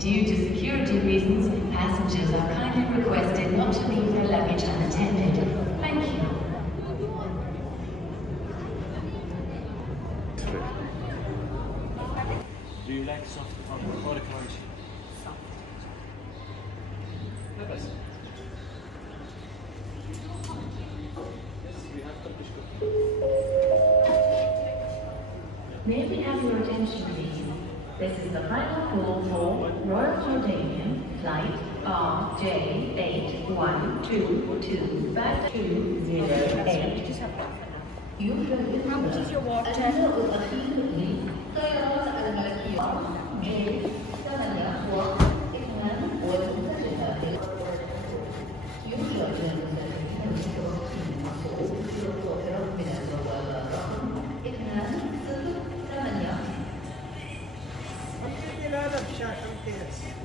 Due to security reasons, passengers are kindly requested not to leave their luggage unattended. Thank you. Do you like soft or crunchy? Soft. We have Turkish cookie. May we have your attention, please? This is the final call for Royal Jordanian flight RJ8122 back 208. How much is your water?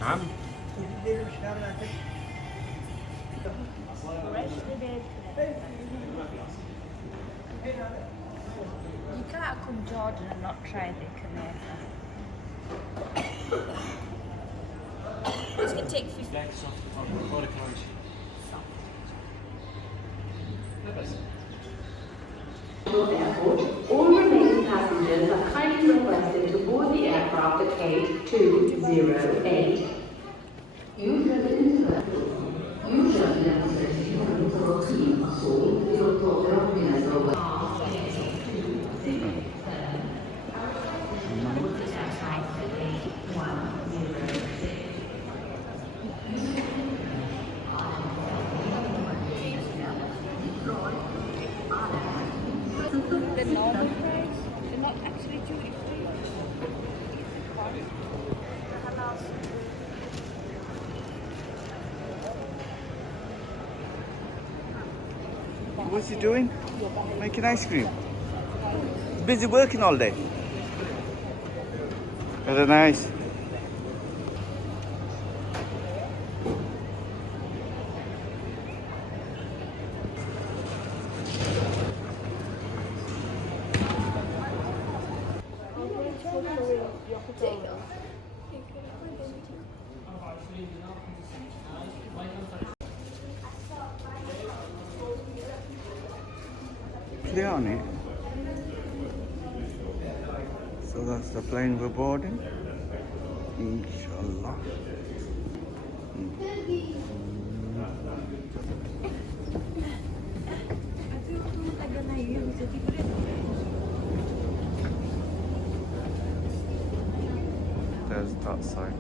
نعم. You can't come Jordan and not try the Canada. It's going to take 50. Like soft or crunchy? Airport, all remaining passengers are kindly requested to board the aircraft at gate 208. The normal price, they're not actually duty free. What's he doing? Making ice cream. He's busy working all day. Very nice. Clear on it. So that's the plane we're boarding. Inshallah. There's that side.